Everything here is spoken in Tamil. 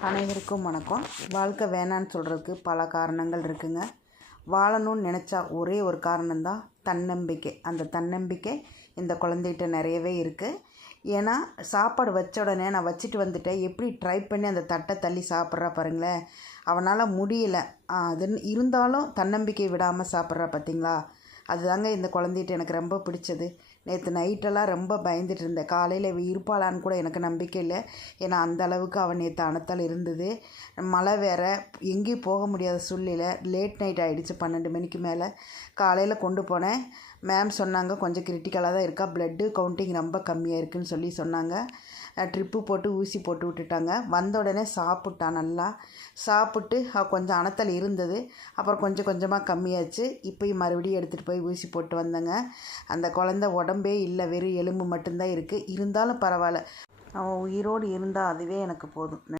அனைவருக்கும் வணக்கம். வாழ்க்கை வேணான்னு சொல்கிறதுக்கு பல காரணங்கள் இருக்குங்க. வாழணும்னு நினச்சா ஒரே ஒரு காரணம்தான் தன்னம்பிக்கை. அந்த தன்னம்பிக்கை இந்த குழந்தைகிட்ட நிறையவே இருக்குது ஏன்னா சாப்பாடு வச்ச உடனே நான் வச்சுட்டு வந்துட்டேன். எப்படி ட்ரை பண்ணி அந்த தட்டை தள்ளி சாப்பிட்றா பாருங்களேன். அவனால் முடியல. அது இருந்தாலும் தன்னம்பிக்கை விடாமல் சாப்பிட்றா பார்த்தீங்களா அதுதாங்க இந்த குழந்தைகிட்ட எனக்கு ரொம்ப பிடிச்சது. நேற்று நைட்டெல்லாம் ரொம்ப பயந்துட்டு இருந்தேன். காலையில் இவ இருப்பாளான்னு கூட எனக்கு நம்பிக்கை இல்லை. ஏன்னா அந்த அளவுக்கு அவன் நேற்று அணத்தால் இருந்தது. மழை வேற எங்கேயும் போக முடியாத சூழ்நிலை லேட் நைட் ஆகிடுச்சு பன்னெண்டு மணிக்கு மேலே. காலையில் கொண்டு போனேன். மேம் சொன்னாங்க கொஞ்சம் கிரிட்டிக்கலாக தான் இருக்கா. ப்ளட்டு கவுண்டிங் ரொம்ப கம்மியாக இருக்குதுன்னு சொல்லி சொன்னாங்க. ட்ரிப்பு போட்டு ஊசி போட்டு விட்டுட்டாங்க. வந்த உடனே சாப்பிட்டான் நல்லா. சாப்பிட்டு கொஞ்சம் அணத்தல் இருந்தது. அப்புறம் கொஞ்சம் கொஞ்சமாக கம்மியாச்சு. இப்போயும் மறுபடியும் எடுத்துகிட்டு போய் ஊசி போட்டு வந்தேங்க. அந்த குழந்த உடம்பே இல்லை. வெறும் எலும்பு மட்டும்தான் இருக்குது இருந்தாலும் பரவாயில்ல. அவன் உயிரோடு இருந்தால் அதுவே எனக்கு போதும்.